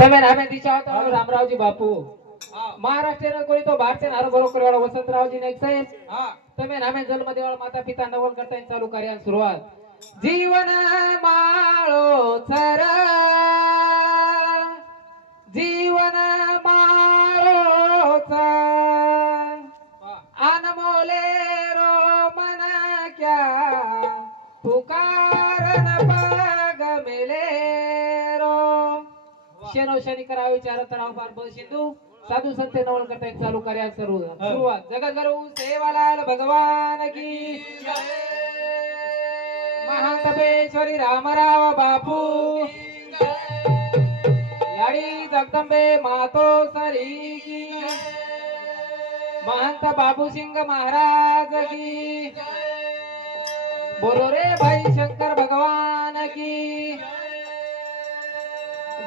તમે નામે દિશા હતા રામરાવજી બાપુ મહારાષ્ટ્ર કોઈ તો બહાર છે નારો બરોબર વાળા વસંતરાવજી નાઈક સાહેબ તમે નામે જન્મ દેવાળા માતા પિતા નવલ કરતા ચાલુ કર્યા શરૂઆત જીવન માળો છર शेनवशानी करावे चार तराव पार बल सिंधू. साधू संत नवल करता एक चालू कार्या सर्व सुरुवात जगत गुरु सेवालाल भगवान की महातपेश्वरी रामराव बापू याडी जगदंबे मातो सरी की महंत बाबू सिंग महाराज की बोलो रे भाई शंकर भगवान की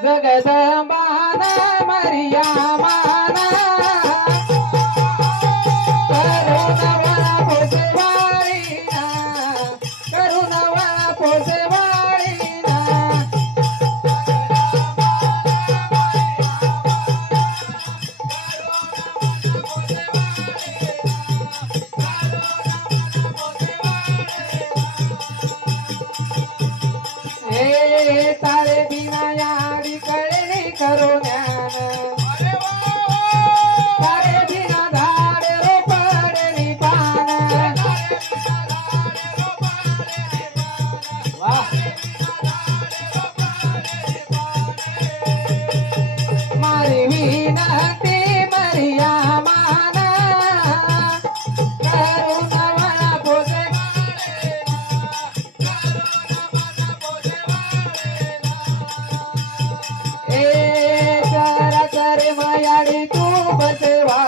जगदंबाने मरिया माना તું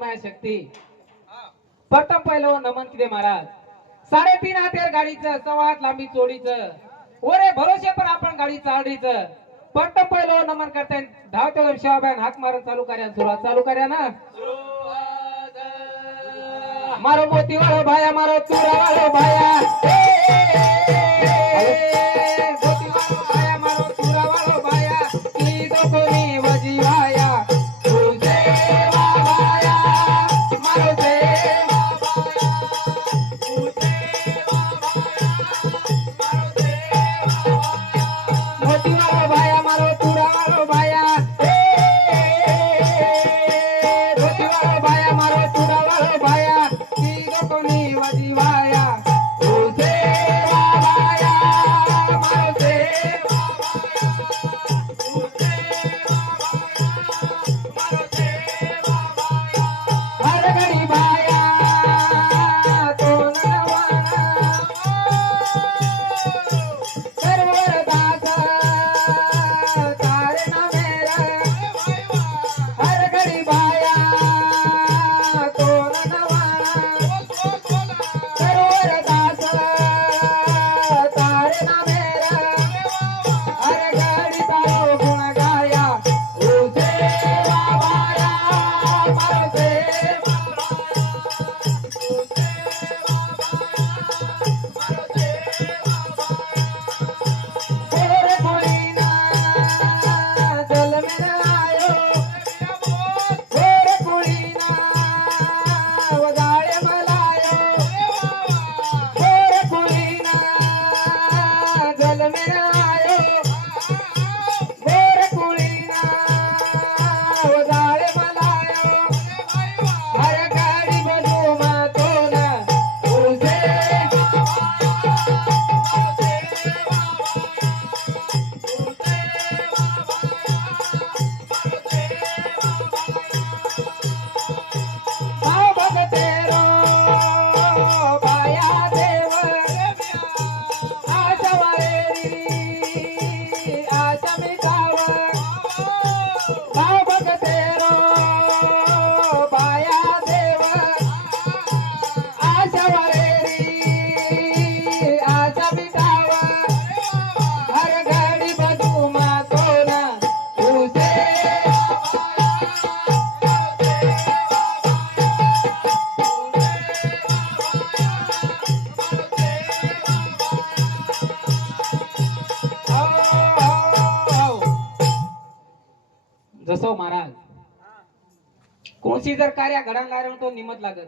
वास करायला शक्ती प्रथम पहिलं नमन किती महाराज. साडेतीन हात्यार गाडीचं सव्वा हात लांबी चोडीचं. ओरे भरोसे पण आपण गाडी चालडीचं प्रथम पहिलं नमन करताय धावते शिवाबाईन हात मारून चालू कार्या सुरुवात. चालू कार्या ना मारो मोती वाळो भाया मारो चुरा वाळो भाया. जसो महाराज. कोणशी जर कार्य घडायला लागलं तो निमत लागत.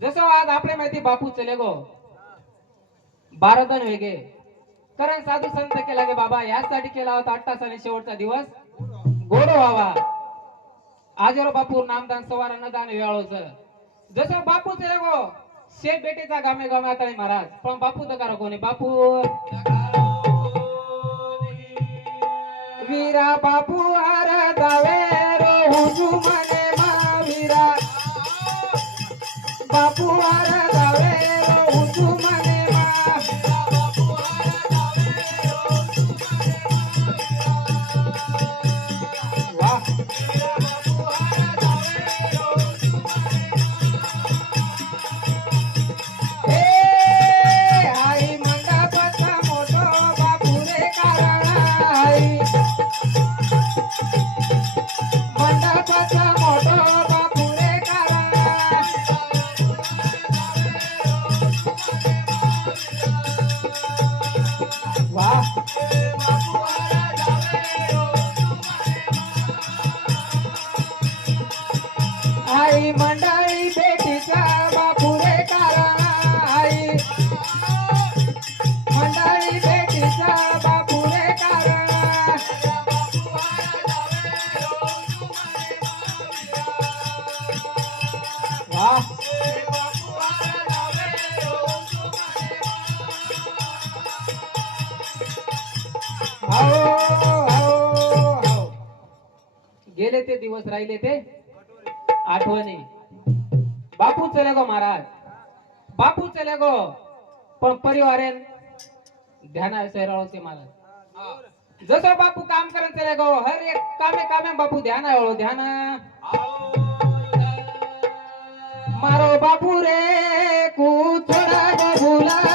जसं आज आपले माहिती बापू चले गो. बारादन वेगे कारण साधू संत केला गे बाबा यासाठी केला होता आठ तासाने शेवटचा दिवस. गोड व्हावा आजरो बापू नामदान सवार अन्नदान वेळोच जसं बापू चले गो शेठ बेटेचा गामे गामे आता महाराज. पण बापू तर कोणी? बापू. वीरा बापू हर दावे रोहू मने महावीरा बापू हर दावे आई मंडळी बेटीचा बापू रे कारण आई मंडळी बेटीचा बापू रे कारण वाह हो, हो, हो, गेले ते दिवस राहिले ते. आठवणी. बापू चले गो महाराज. बापू चले गो. पण परिवारेन ध्याना सैराळोचे महाराज जसं बापू काम करत चले गो हर एक कामे कामे बापू ध्यान आहे ध्यान. मारो बापू रे कू थोडा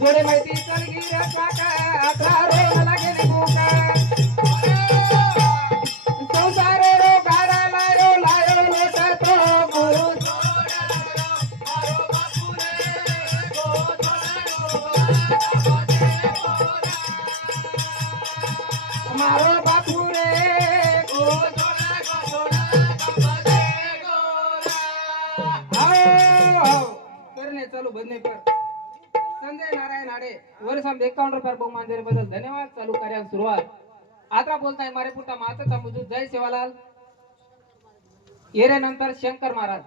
गोड माहिती चल गिरा काका अठरा लागेल कोका संसार रो बारा लायो लायो लोटा तो मारो बापू रे करणे चालू बदने पर. संजय नारायण आडे वर एकावन्न रुपये बहुमानबद्दल धन्यवाद. चालू कार्याला सुरुवात. आता बोलताय मारे पुटा माता तंबुजू जय सेवालाल. येरे नंतर शंकर महाराज.